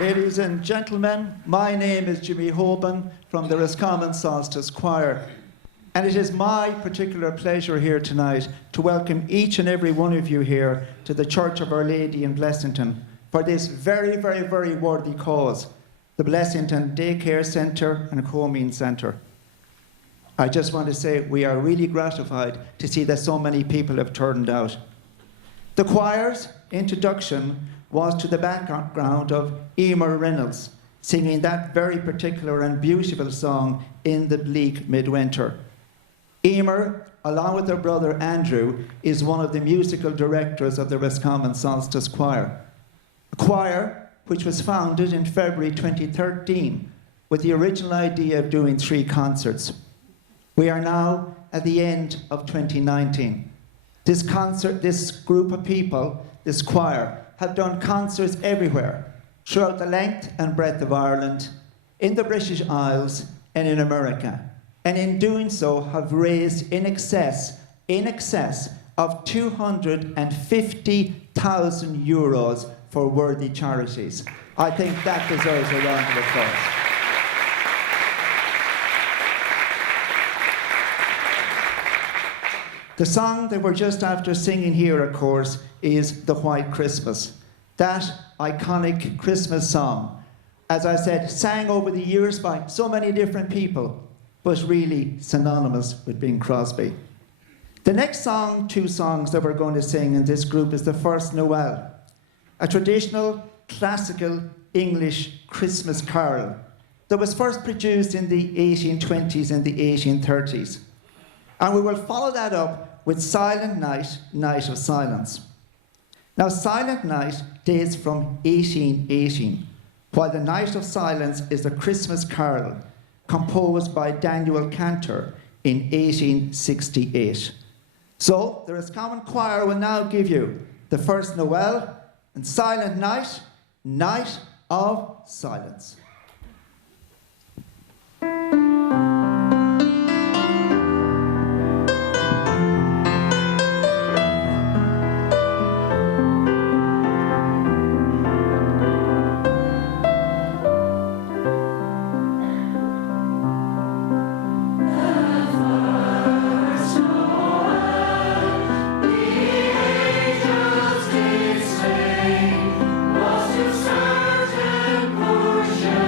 Ladies and gentlemen, my name is Jimmy Hoban from the Roscommon Solstice Choir. And it is my particular pleasure here tonight to welcome each and every one of you here to the Church of Our Lady in Blessington for this very, very, very worthy cause, the Blessington Daycare Centre and Homing Centre. I just want to say we are really gratified to see that so many people have turned out. The choir's introduction was to the background of Emer Reynolds singing that very particular and beautiful song, In the Bleak Midwinter. Emer, along with her brother Andrew, is one of the musical directors of the Roscommon Solstice Choir. A choir which was founded in February 2013 with the original idea of doing 3 concerts. We are now at the end of 2019. This group of people, this choir, have done concerts everywhere, throughout the length and breadth of Ireland, in the British Isles, and in America. And in doing so, have raised in excess of 250,000 euros for worthy charities. I think that deserves a round of applause. The song that we're just after singing here, of course, is The White Christmas. That iconic Christmas song, as I said, sang over the years by so many different people, but really synonymous with Bing Crosby. The next song, 2 songs that we're going to sing in this group is the First Noel, a traditional, classical English Christmas carol that was first produced in the 1820s and the 1830s. And we will follow that up with Silent Night, Night of Silence. Now, Silent Night dates from 1818, while the Night of Silence is a Christmas carol composed by Daniel Cantor in 1868. So, the Roscommon Choir will now give you the First Noel and Silent Night, Night of Silence. Was to certain portion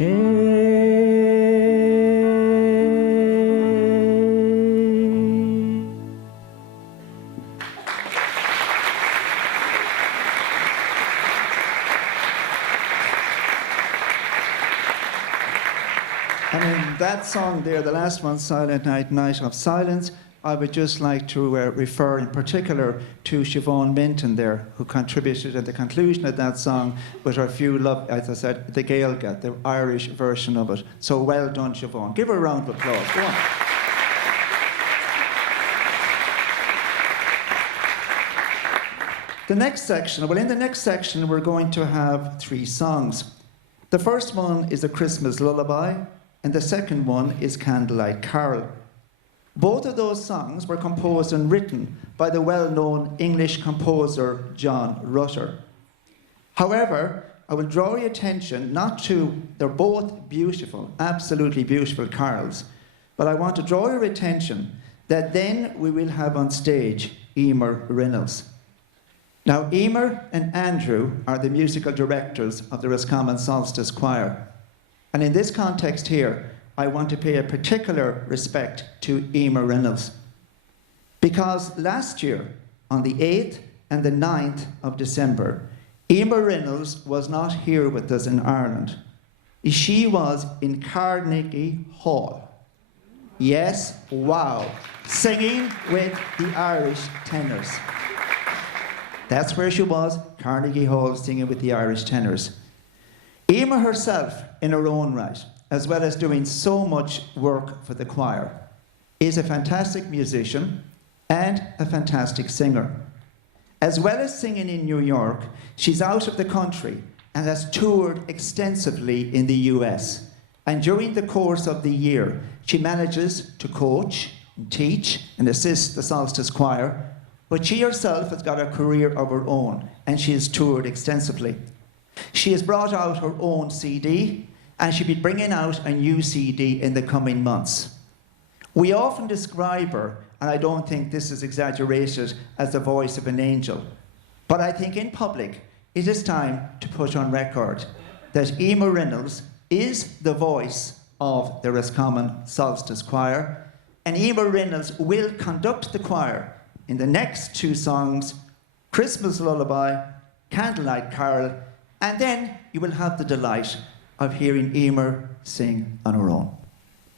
And in that song there, the last one, Silent Night, Night of Silence, I would just like to refer in particular to Siobhan Minton there, who contributed at the conclusion of that song with her few love, as I said, the Gaelga, the Irish version of it. So well done, Siobhan. Give her a round of applause. Go on. The next section, well, in the next section, we're going to have 3 songs. The first one is a Christmas lullaby, and the second one is Candlelight Carol. Both of those songs were composed and written by the well-known English composer John Rutter. However, I will draw your attention not to, they're both beautiful, absolutely beautiful carols, but I want to draw your attention that then we will have on stage Emer Reynolds. Now, Emer and Andrew are the musical directors of the Roscommon Solstice Choir. And in this context here, I want to pay a particular respect to Emer Reynolds. Because last year, on the 8th and the 9th of December, Emer Reynolds was not here with us in Ireland. She was in Carnegie Hall. Yes, wow. Singing with the Irish tenors. That's where she was, Carnegie Hall, singing with the Irish tenors. Emer herself, in her own right, as well as doing so much work for the choir, is a fantastic musician and a fantastic singer. As well as singing in New York, she's out of the country and has toured extensively in the US. And during the course of the year, she manages to coach, and teach, and assist the Solstice Choir, but she herself has got a career of her own, and she has toured extensively. She has brought out her own CD, and she'll be bringing out a new CD in the coming months. We often describe her, and I don't think this is exaggerated, as the voice of an angel. But I think in public, it is time to put on record that Emer Reynolds is the voice of the Roscommon Solstice Choir, and Emer Reynolds will conduct the choir in the next 2 songs, Christmas Lullaby, Candlelight Carol, and then you will have the delight of hearing Emer sing on her own.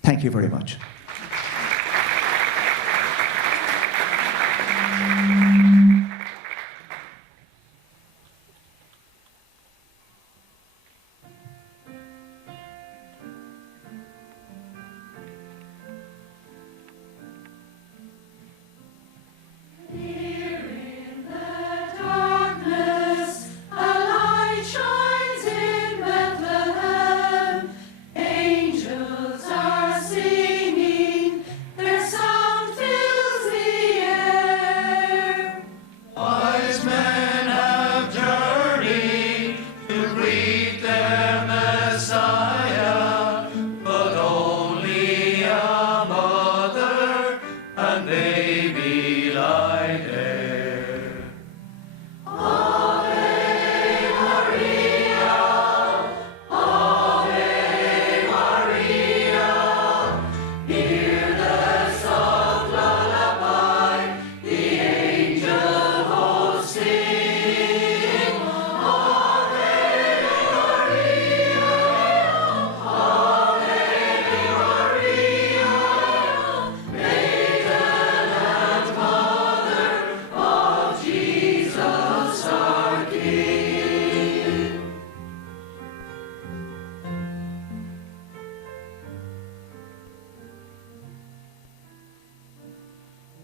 Thank you very much.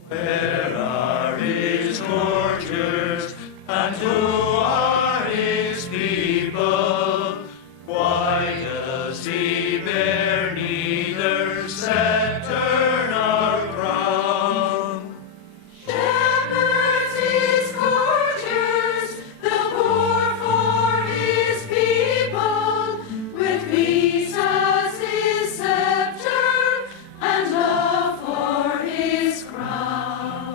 Where are his courtiers, and who are his people? Why does he bear neither scepter nor crown? Shepherds his courtiers, the poor for his people, with peace as his scepter and love for his crown.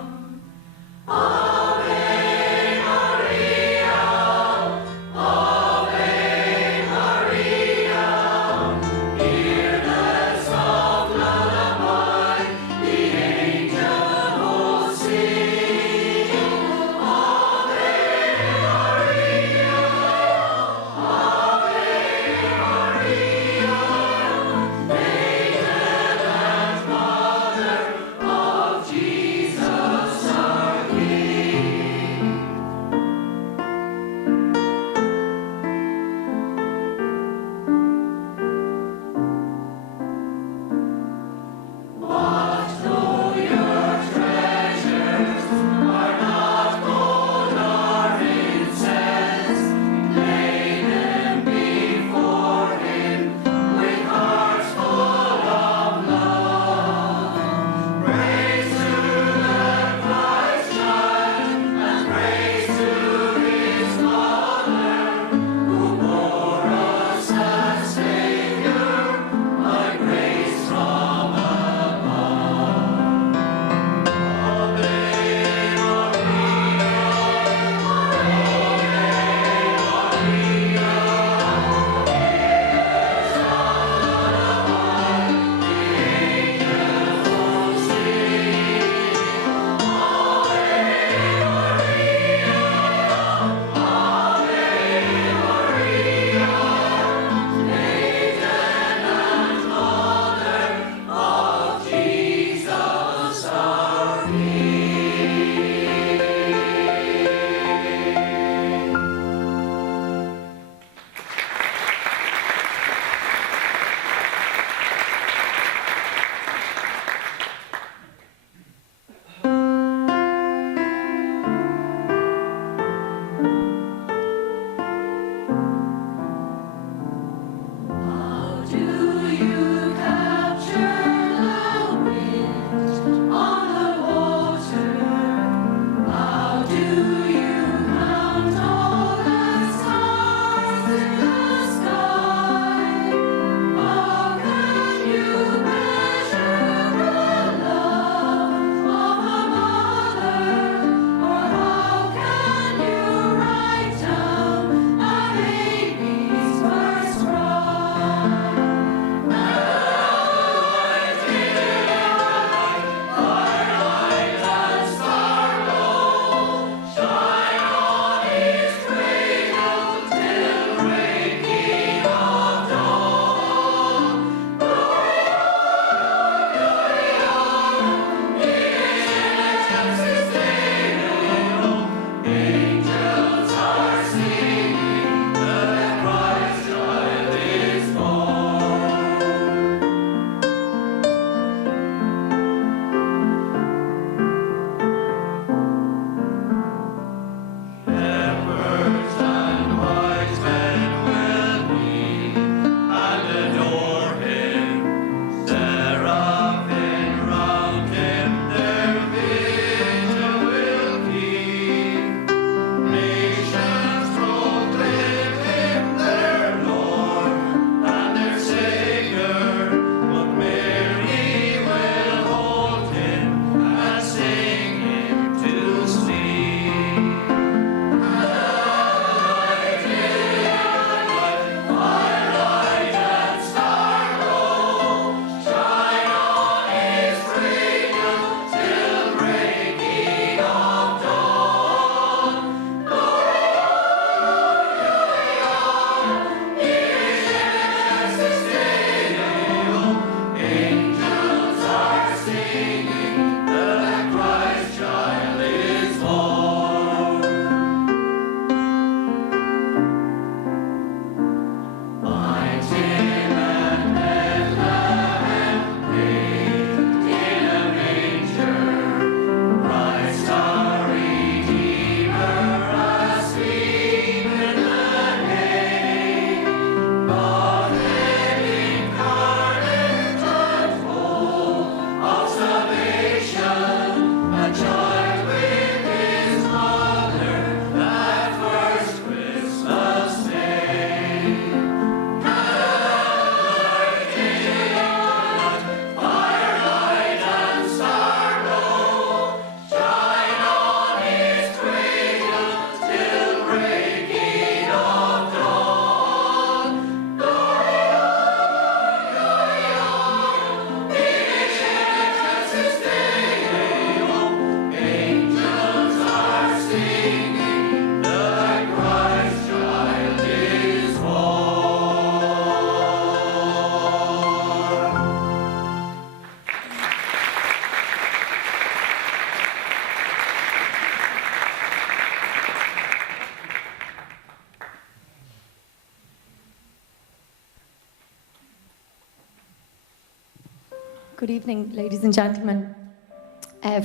Good evening, ladies and gentlemen.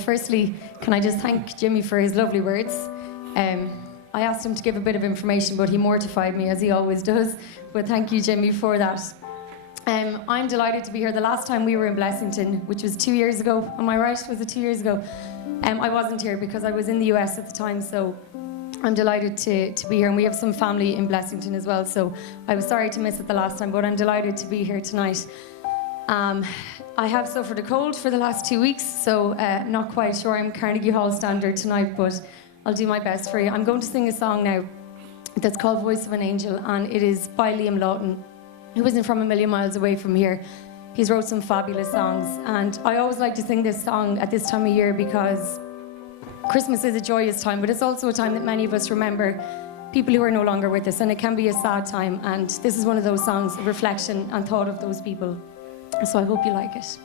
Firstly, can I just thank Jimmy for his lovely words. I asked him to give a bit of information, but he mortified me, as he always does. But thank you, Jimmy, for that. I'm delighted to be here. The last time we were in Blessington, which was 2 years ago, am I right? Was it 2 years ago? I wasn't here because I was in the US at the time, so I'm delighted to be here. And we have some family in Blessington as well, so I was sorry to miss it the last time, but I'm delighted to be here tonight. I have suffered a cold for the last 2 weeks, so not quite sure I'm Carnegie Hall standard tonight, but I'll do my best for you. I'm going to sing a song now that's called Voice of an Angel, and it is by Liam Lawton, who isn't from a million miles away from here. He's wrote some fabulous songs, and I always like to sing this song at this time of year because Christmas is a joyous time, but it's also a time that many of us remember people who are no longer with us, and it can be a sad time, and this is one of those songs of reflection and thought of those people. So I hope you like it.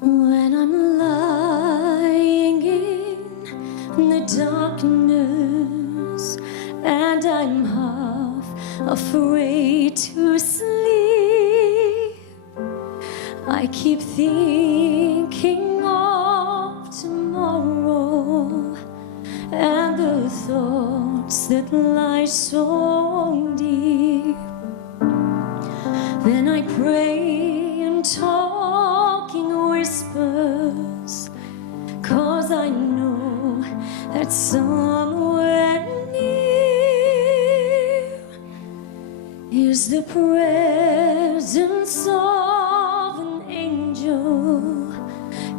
When I'm lying in the darkness and I'm half afraid to sleep, I keep thinking of tomorrow and the thoughts that lie so deep. Then I pray and talk in whispers, 'cause I know that somewhere near is the presence of an angel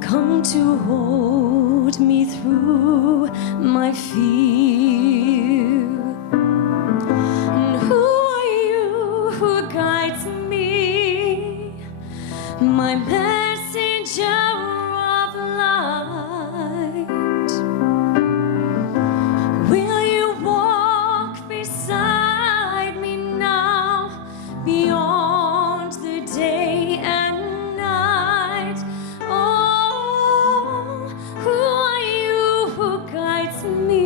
come to hold me through my fear. And who are you who guides me, my messenger of light? Will you walk beside me now, beyond the day and night? Oh, who are you who guides me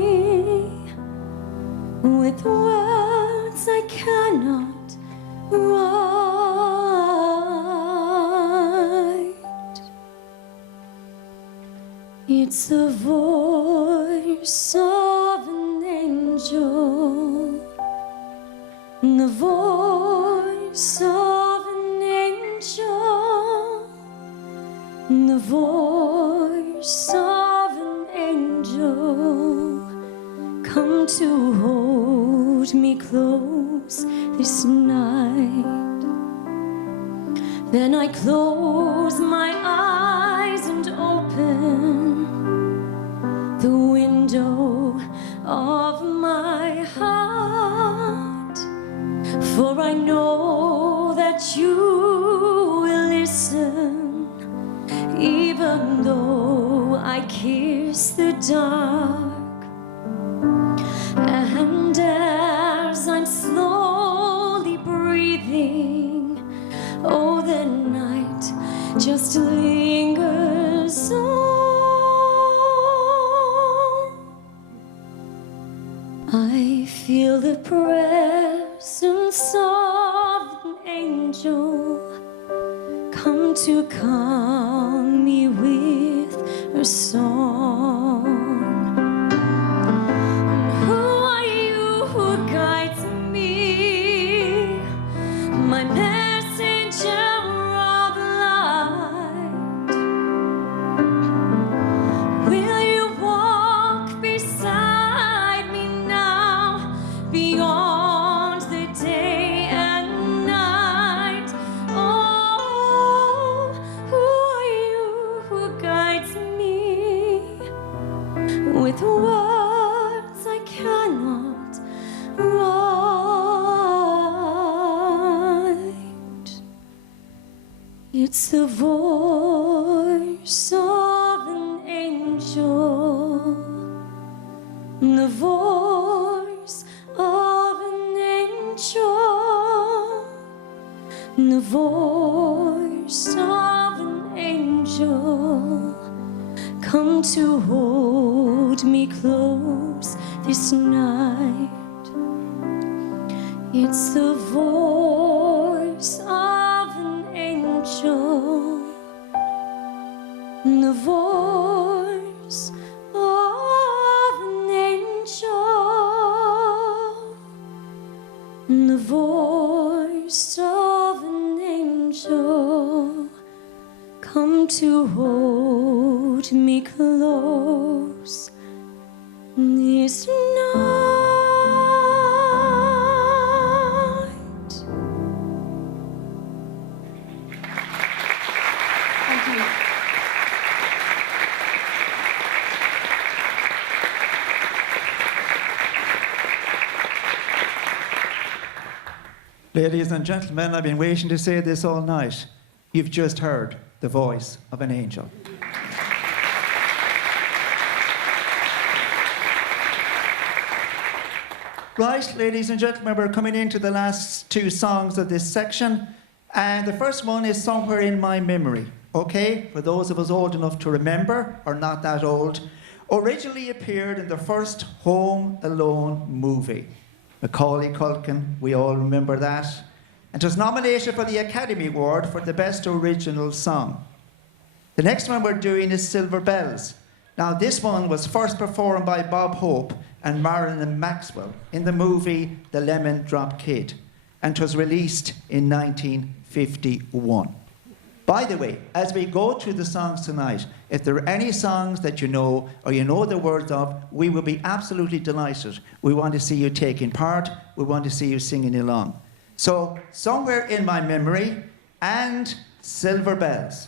with words I cannot write? It's the voice of an angel, the voice of an angel, the voice of an angel come to hold me close this night. Then I close my eyes and open the window of my heart, for I know that you will listen, even though I kiss the dark. And as I'm slowly breathing, oh, the night just lingers on. I feel the presence of an angel come to calm me with a song. Who are you who guides me, my messenger of light? Will you walk beside me now, beyond the day and night? Oh, who are you who guides me with words I cannot write? It's the voice of an angel, the voice the voice of an angel come to hold me close this night. It's the voice of an angel, the voice of an angel, the voice of an angel come to hold me close this night. Thank you. Ladies and gentlemen, I've been waiting to say this all night. You've just heard the voice of an angel. Right, ladies and gentlemen, we're coming into the last two songs of this section. And the first one is Somewhere in My Memory, okay? For those of us old enough to remember, or not that old, originally appeared in the first Home Alone movie. Macaulay Culkin, we all remember that. And was nominated for the Academy Award for the Best Original Song. The next one we're doing is Silver Bells. Now, this one was first performed by Bob Hope and Marilyn Maxwell in the movie The Lemon Drop Kid, and was released in 1951. By the way, as we go through the songs tonight, if there are any songs that you know or you know the words of, we will be absolutely delighted. We want to see you taking part. We want to see you singing along. So, Somewhere in My Memory and Silver Bells.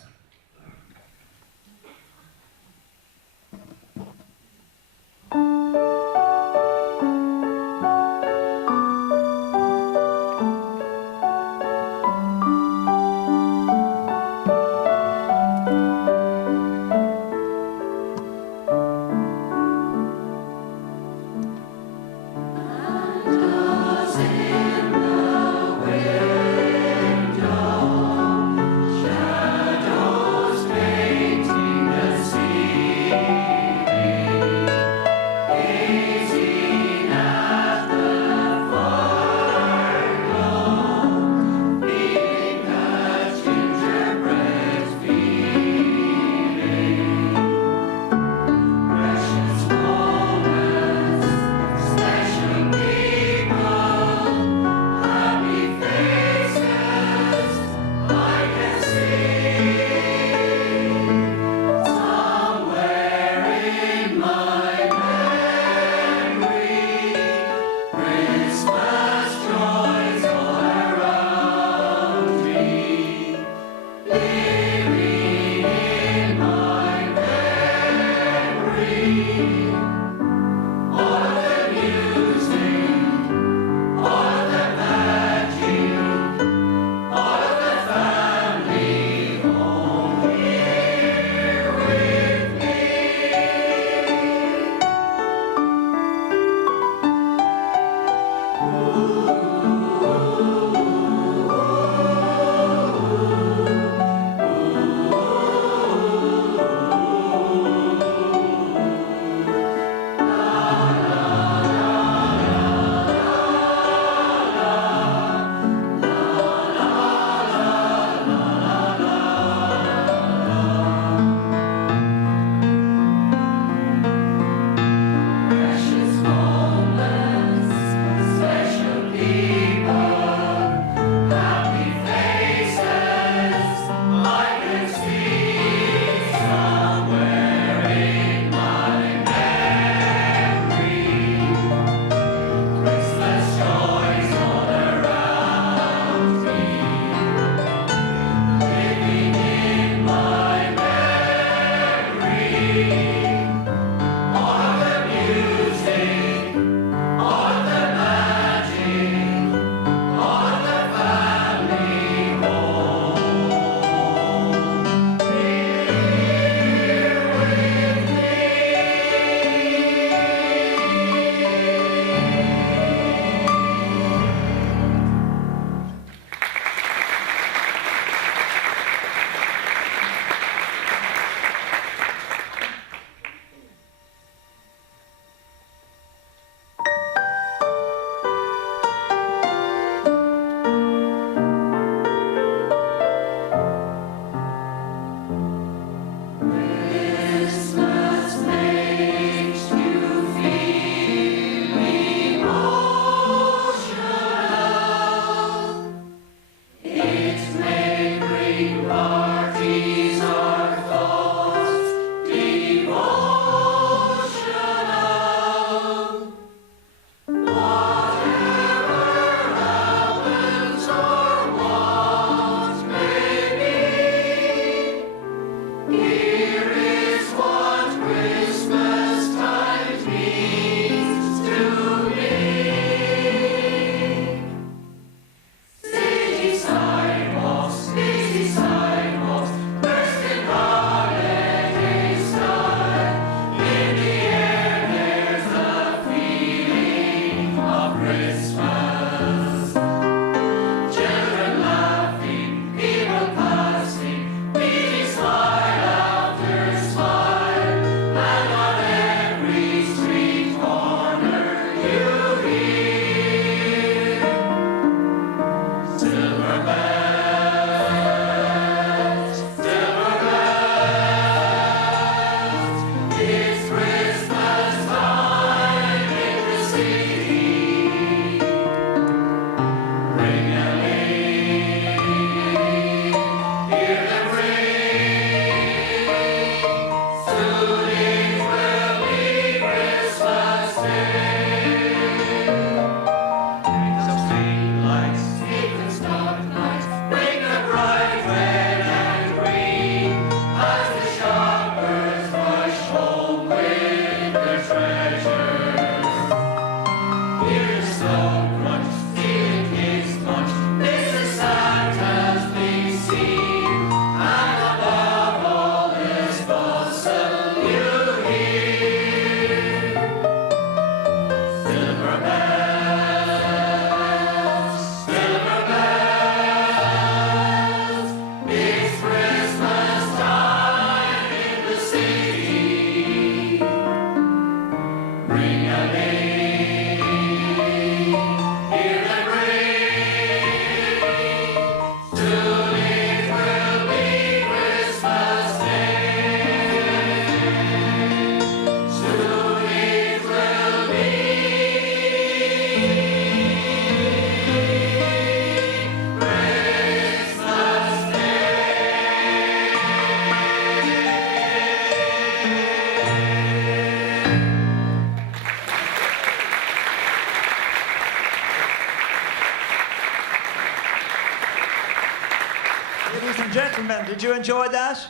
Ladies and gentlemen, did you enjoy that?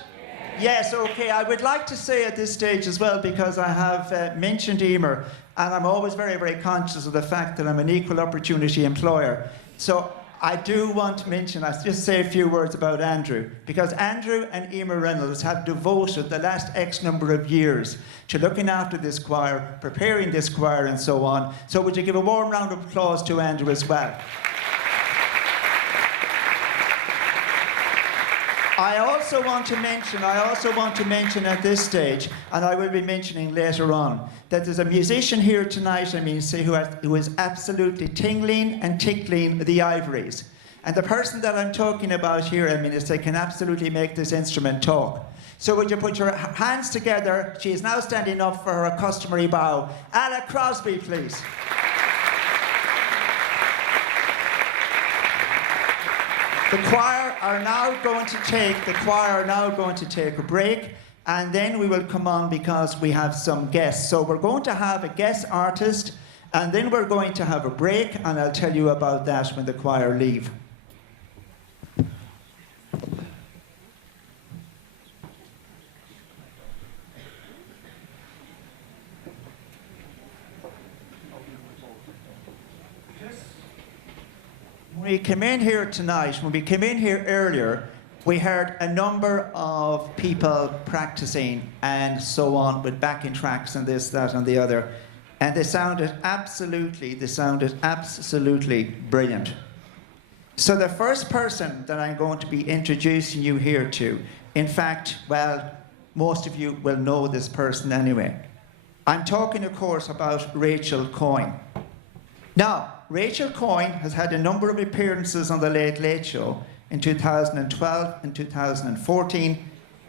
Yes, okay. I would like to say at this stage as well, because I have mentioned Emer, and I'm always very, very conscious of the fact that I'm an equal opportunity employer. So I do want to mention, I'll just say a few words about Andrew, because Andrew and Emer Reynolds have devoted the last X number of years to looking after this choir, preparing this choir, and so on. So would you give a warm round of applause to Andrew as well? I also want to mention at this stage, and I will be mentioning later on, that there's a musician here tonight, who is absolutely tingling and tickling the ivories. And the person that I'm talking about here, they can absolutely make this instrument talk. So would you put your hands together? She is now standing up for her customary bow. Ala Crosby, please. The choir are now going to take a break, and then we will come on because we have some guests. So we're going to have a guest artist, and then we're going to have a break, and I'll tell you about that when the choir leave. When we came in here tonight, when we came in here earlier, we heard a number of people practicing and so on with backing tracks and this, that, and the other. And they sounded absolutely brilliant. So the first person that I'm going to be introducing you here to, in fact, well, most of you will know this person anyway. I'm talking, of course, about Rachel Coyne. Now, Rachel Coyne has had a number of appearances on The Late Late Show in 2012 and 2014.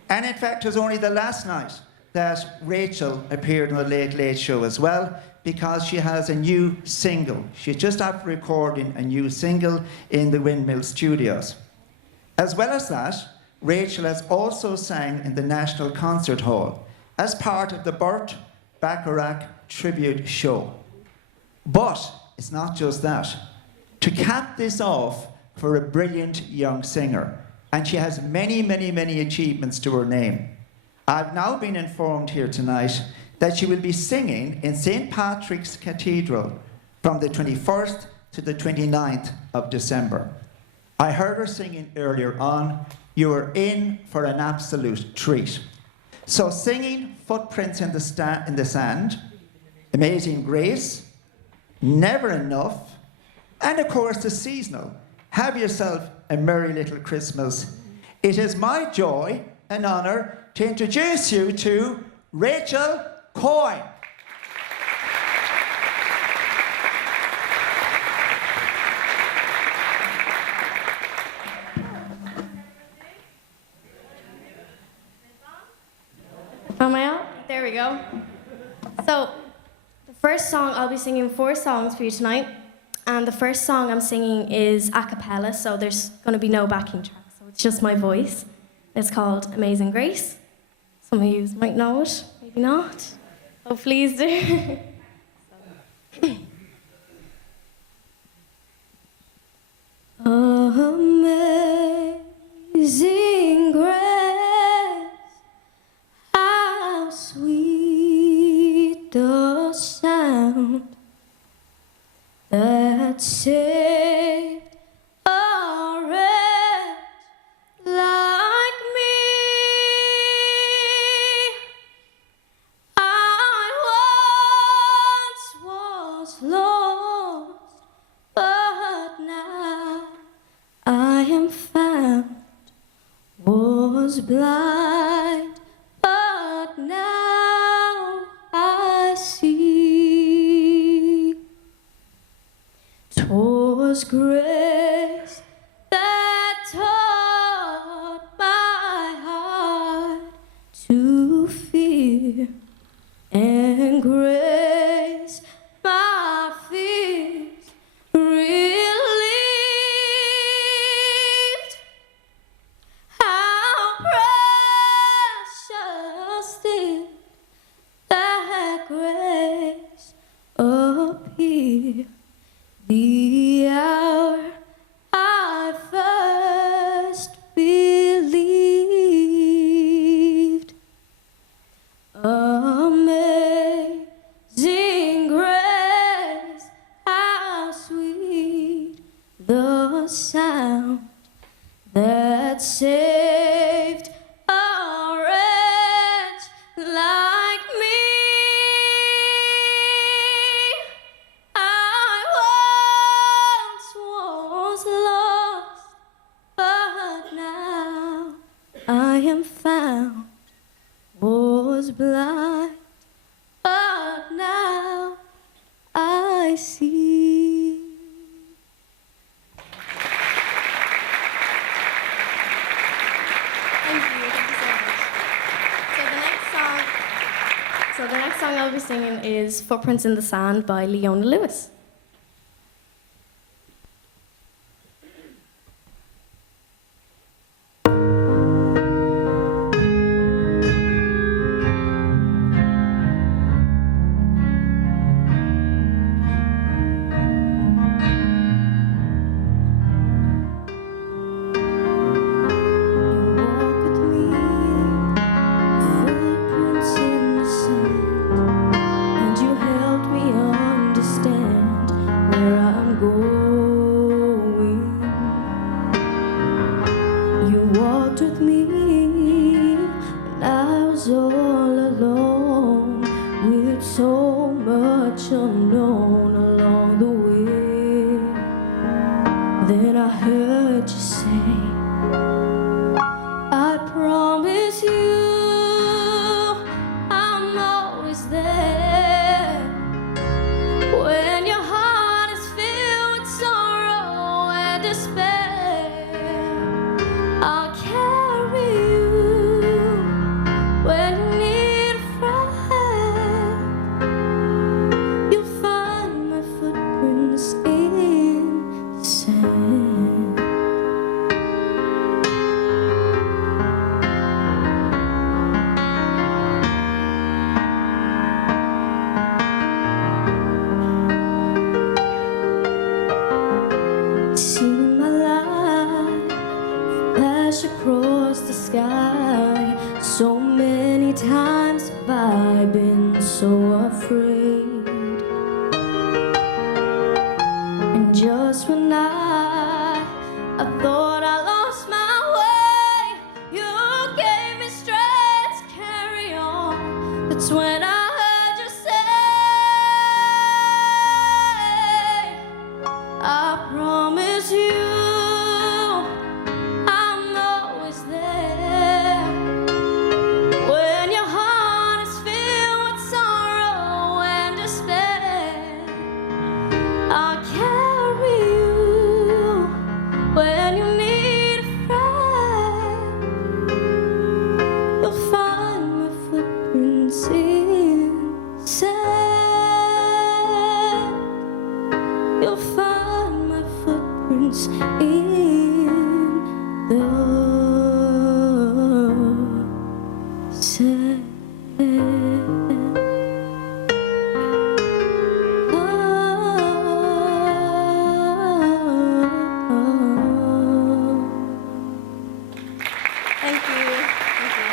And in fact, it was only the last night that Rachel appeared on The Late Late Show as well, because she has a new single. She's just after recording a new single in the Windmill Studios. As well as that, Rachel has also sang in the National Concert Hall as part of the Burt Bacharach tribute show. But it's not just that. To cap this off for a brilliant young singer, and she has many, many, many achievements to her name. I've now been informed here tonight that she will be singing in St. Patrick's Cathedral from the 21st to the 29th of December. I heard her singing earlier on. You are in for an absolute treat. So singing Footprints in the Sand, Amazing Grace, never enough, and of course the seasonal. Have yourself a merry little Christmas. It is my joy and honour to introduce you to Rachel Coyne. Am I out? There we go. So, the first song, I'll be singing 4 songs for you tonight. And the first song I'm singing is a cappella, so there's going to be no backing track. So it's just my voice. It's called Amazing Grace. Some of you might know it, maybe not. Oh, please do. Amazing grace, how sweet the sound that saved a wretch like me. I once was lost, but now I am found. Was blind, but now I see. 'Twas grace that taught my heart to fear, and grace my fears relieved. How precious did that grace appear the hour I first believed. Amazing grace, how sweet the sound that saved a wretch like me. I once was lost, but now I am found. Was blind, but now I see. Thank you so much. So the next song I'll be singing is Footprints in the Sand by Leona Lewis. Footprints in the sand, and you helped me understand where I'm going. You walked with me when I was all alone, with so much unknown along the way. Then I heard you say, I promise you I'm always there. When your heart is filled with sorrow and despair, I'll carry you when you need a friend. You'll find my footprints in the sand. Seen my life flash across the sky. So many times have I been so afraid. And just when I thought I lost my way, you gave me strength to carry on. That's when I heard you say, find my footprints in the sand. Thank you. Thank you.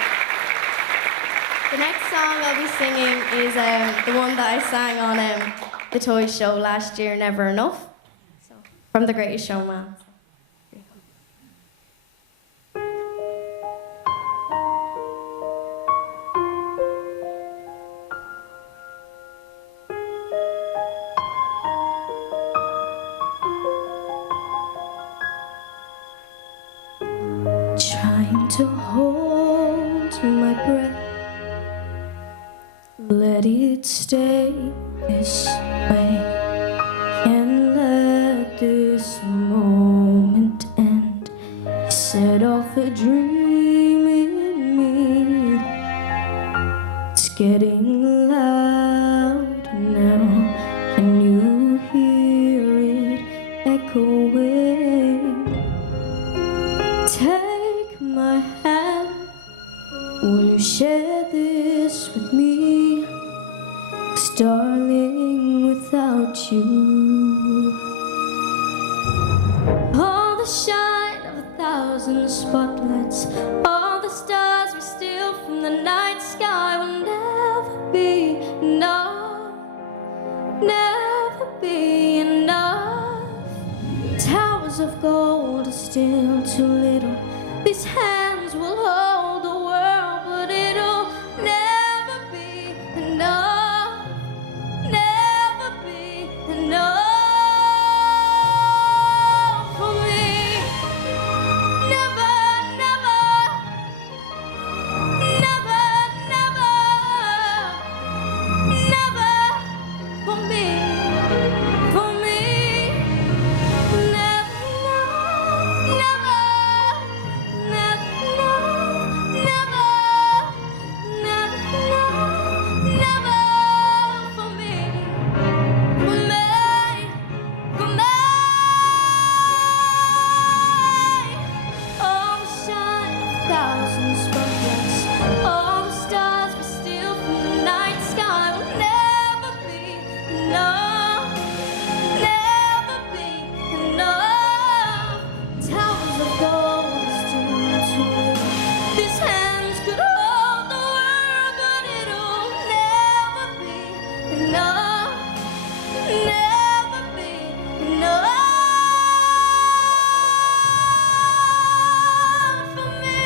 The next song I'll be singing is the one that I sang on the toy show last year, Never Enough, from The Greatest Showman. Trying to hold my breath, let it stay this way. Can't let this moment end. Set off a dream in me. It's getting loud now. Can you hear it echoing? Take my hand. Will you share this with me? 'Cause darling, without you, all the shine of 1,000 spotlights, all the stars we steal from the night sky will never be enough, never be enough. Towers of gold are still too little. These hands will hold the world, but it'll never be enough, never be enough for me. Never, never, never, never, never for me, for me. Never, never, never, never, never for me, for me, for me. All the shine of 1,000 spotlights, all the stars we steal from the night sky will never be enough, never be enough. Towers of gold are still too little. These hands could hold the world, but it'll never be enough, never be enough for me.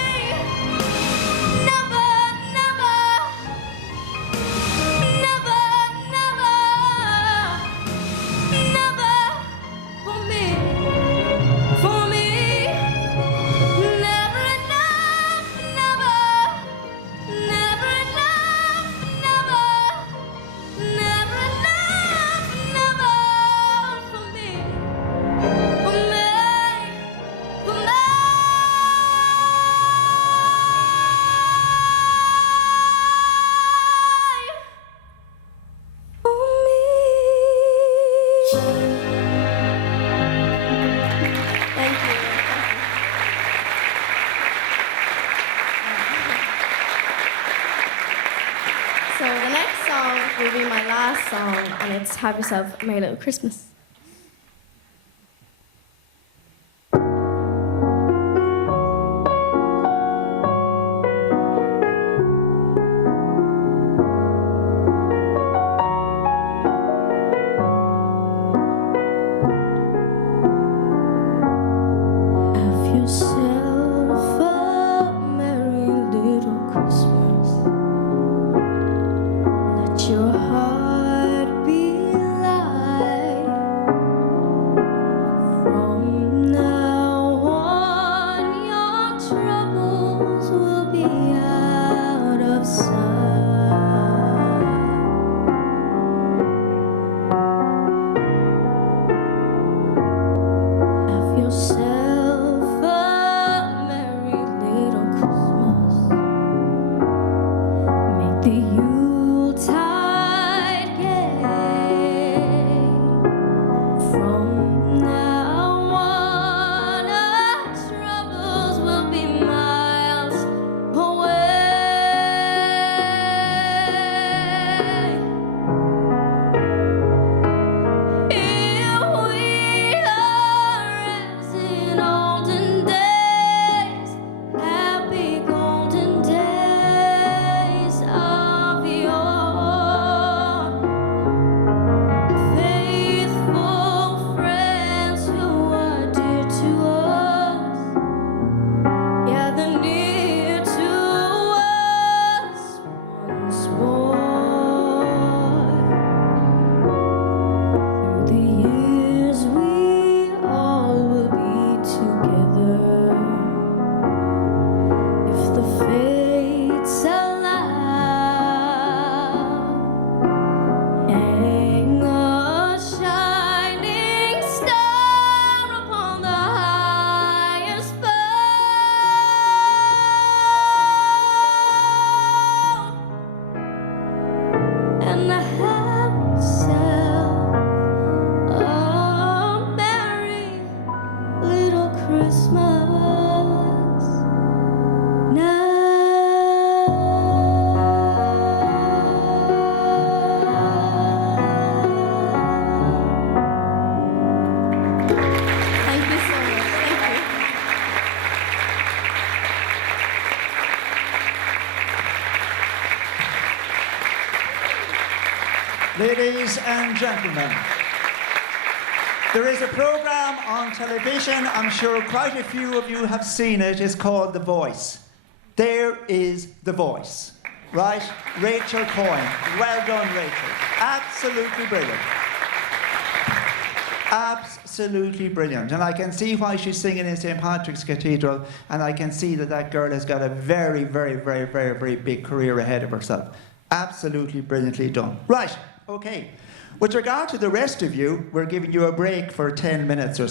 Never, never, never, never, never for me, for me. Never enough, never, never enough, never, never enough, never for me, for me, for me. Thank you. So the next song will be my last song, and it's Have Yourself a Merry Little Christmas. Have yourself a merry little Christmas. Let your heart be light. From now on, your troubles will be out of sight. Have yourself a merry little Christmas. Make the Yuletide gay. From Now all our troubles will be miles away. Here we are as in olden days, happy golden days of yore. Faithful friends who are dear to us, gather near to us once more. Through the years we all will be together, if the fates allow. Hang a shining star upon the highest bough, and have yourself a merry little Christmas Thank you so much. Thank you. Ladies and gentlemen, there is a program on television, I'm sure quite a few of you have seen it, it's called The Voice. There is The Voice, right? Rachel Coyne. Well done, Rachel. Absolutely brilliant. Absolutely brilliant. And I can see why she's singing in St. Patrick's Cathedral, and I can see that that girl has got a very, very, very, very, very big career ahead of herself. Absolutely brilliantly done. Right, okay. With regard to the rest of you, we're giving you a break for 10 minutes or so.